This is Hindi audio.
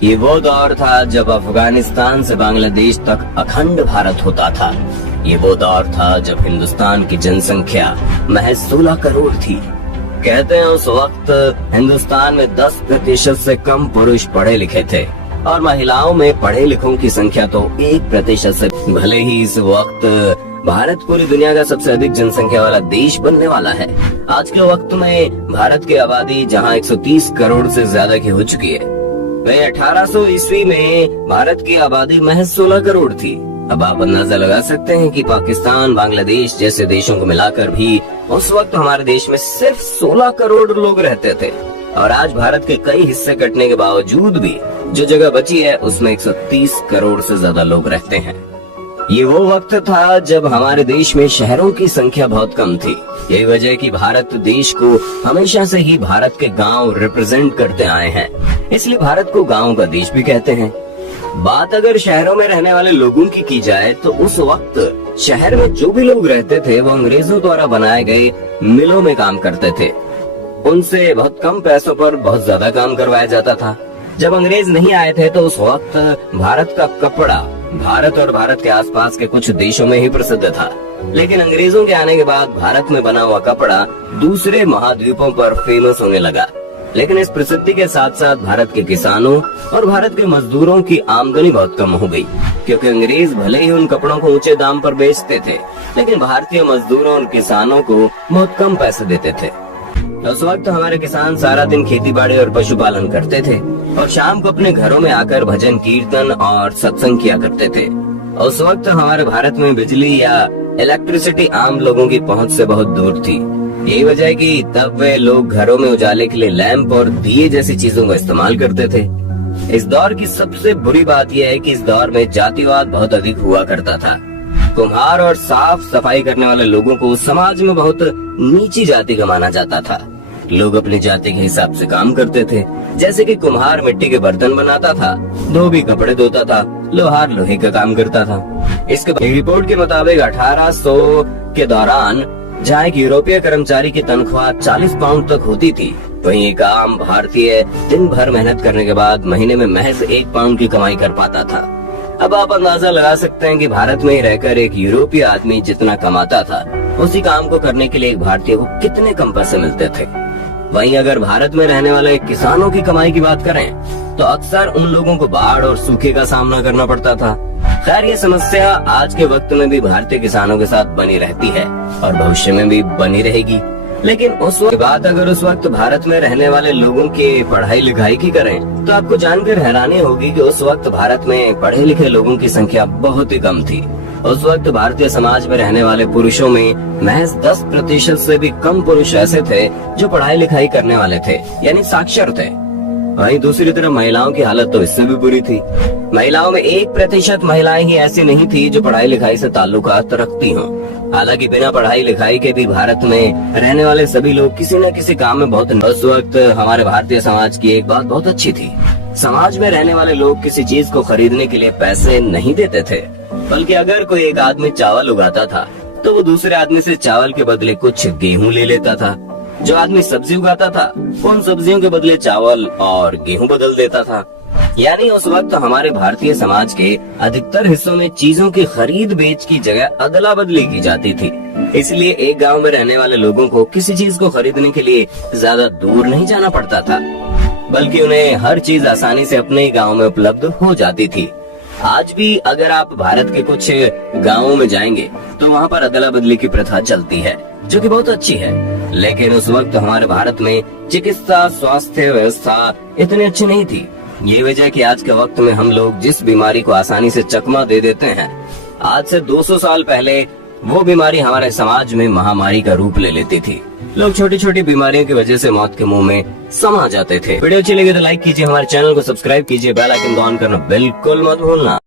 ये वो दौर था जब अफगानिस्तान से बांग्लादेश तक अखंड भारत होता था। ये वो दौर था जब हिंदुस्तान की जनसंख्या महज 16 करोड़ थी। कहते हैं उस वक्त हिंदुस्तान में 10% से कम पुरुष पढ़े लिखे थे और महिलाओं में पढ़े लिखों की संख्या तो 1% से। भले ही इस वक्त भारत पूरी दुनिया का सबसे अधिक जनसंख्या वाला देश बनने वाला है। आज के वक्त में भारत की आबादी जहां 130 करोड़ से ज्यादा की हो चुकी है, वह 1800 ईस्वी में भारत की आबादी महज 16 करोड़ थी। अब आप अंदाजा लगा सकते हैं कि पाकिस्तान, बांग्लादेश जैसे देशों को मिलाकर भी उस वक्त हमारे देश में सिर्फ 16 करोड़ लोग रहते थे। और आज भारत के कई हिस्से कटने के बावजूद भी जो जगह बची है उसमें 130 करोड़ से ज्यादा लोग रहते हैं। ये वो वक्त था जब हमारे देश में शहरों की संख्या बहुत कम थी। यही वजह कि भारत देश को हमेशा से ही भारत के गांव रिप्रेजेंट करते आए हैं, इसलिए भारत को गांव का देश भी कहते हैं। बात अगर शहरों में रहने वाले लोगों की जाए तो उस वक्त शहर में जो भी लोग रहते थे वो अंग्रेजों द्वारा बनाए गए मिलों में काम करते थे। उनसे बहुत कम पैसों पर बहुत ज्यादा काम करवाया जाता था। जब अंग्रेज नहीं आए थे तो उस वक्त भारत का कपड़ा भारत और भारत के आसपास के कुछ देशों में ही प्रसिद्ध था, लेकिन अंग्रेजों के आने के बाद भारत में बना हुआ कपड़ा दूसरे महाद्वीपों पर फेमस होने लगा। लेकिन इस प्रसिद्धि के साथ साथ भारत के किसानों और भारत के मजदूरों की आमदनी बहुत कम हो गई, क्योंकि अंग्रेज भले ही उन कपड़ों को ऊंचे दाम पर बेचते थे, लेकिन भारतीय मजदूरों और किसानों को बहुत कम पैसे देते थे। उस वक्त हमारे किसान सारा दिन खेती बाड़ी और पशुपालन करते थे और शाम को अपने घरों में आकर भजन कीर्तन और सत्संग किया करते थे। उस वक्त हमारे भारत में बिजली या इलेक्ट्रिसिटी आम लोगों की पहुंच से बहुत दूर थी। यही वजह है कि तब वे लोग घरों में उजाले के लिए लैंप और दिए जैसी चीजों का इस्तेमाल करते थे। इस दौर की सबसे बुरी बात यह है कि इस दौर में जातिवाद बहुत अधिक हुआ करता था। कुम्हार और साफ सफाई करने वाले लोगों को समाज में बहुत नीची जाति का माना जाता था। लोग अपनी जाति के हिसाब से काम करते थे, जैसे कि कुम्हार मिट्टी के बर्तन बनाता था, धोबी कपड़े धोता था, लोहार लोहे का काम करता था। इसके रिपोर्ट के मुताबिक 1800 के दौरान जहाँ एक यूरोपीय कर्मचारी की तनख्वाह 40 पाउंड तक होती थी, वहीं एक आम भारतीय दिन भर मेहनत करने के बाद महीने में महज 1 पाउंड की कमाई कर पाता था। अब आप अंदाजा लगा सकते हैं कि भारत में ही रहकर एक यूरोपीय आदमी जितना कमाता था, उसी काम को करने के लिए एक भारतीय को कितने कम पैसे मिलते थे। वहीं अगर भारत में रहने वाले किसानों की कमाई की बात करें तो अक्सर उन लोगों को बाढ़ और सूखे का सामना करना पड़ता था। खैर, ये समस्या आज के वक्त में भी भारतीय किसानों के साथ बनी रहती है और भविष्य में भी बनी रहेगी। लेकिन उस वक्त बात अगर उस वक्त भारत में रहने वाले लोगों के पढ़ाई लिखाई की करें तो आपको जानकर हैरानी होगी कि उस वक्त भारत में पढ़े लिखे लोगों की संख्या बहुत ही कम थी। उस वक्त भारतीय समाज में रहने वाले पुरुषों में महज 10% से भी कम पुरुष ऐसे थे जो पढ़ाई लिखाई करने वाले थे, यानी साक्षर थे। वहीं दूसरी तरफ महिलाओं की हालत तो इससे भी बुरी थी। महिलाओं में 1% महिलाएं ही ऐसी नहीं थी जो पढ़ाई लिखाई से ताल्लुकात रखती हों। हालांकि बिना पढ़ाई लिखाई के भी भारत में रहने वाले सभी लोग किसी न किसी काम में बहुत। उस वक्त हमारे भारतीय समाज की एक बात बहुत अच्छी थी। समाज में रहने वाले लोग किसी चीज को खरीदने के लिए पैसे नहीं देते थे, बल्कि अगर कोई एक आदमी चावल उगाता था तो वो दूसरे आदमी से चावल के बदले कुछ गेहूं ले लेता था। जो आदमी सब्जी उगाता था वो उन सब्जियों के बदले चावल और गेहूं बदल देता था। यानी उस वक्त हमारे भारतीय समाज के अधिकतर हिस्सों में चीजों की खरीद बेच की जगह अदला बदली की जाती थी। इसलिए एक गांव में रहने वाले लोगों को किसी चीज को खरीदने के लिए ज्यादा दूर नहीं जाना पड़ता था, बल्कि उन्हें हर चीज आसानी से अपने ही गाँव में उपलब्ध हो जाती थी। आज भी अगर आप भारत के कुछ गांवों में जाएंगे तो वहाँ पर अदला बदली की प्रथा चलती है, जो कि बहुत अच्छी है। लेकिन उस वक्त हमारे भारत में चिकित्सा स्वास्थ्य व्यवस्था इतनी अच्छी नहीं थी। ये वजह कि आज के वक्त में हम लोग जिस बीमारी को आसानी से चकमा दे देते हैं, आज से 200 साल पहले वो बीमारी हमारे समाज में महामारी का रूप ले लेती थी। लोग छोटी छोटी बीमारियों की वजह से मौत के मुंह में समा जाते थे। वीडियो अच्छी लगी तो लाइक कीजिए, हमारे चैनल को सब्सक्राइब कीजिए, बेल आइकन ऑन करना बिल्कुल मत भूलना।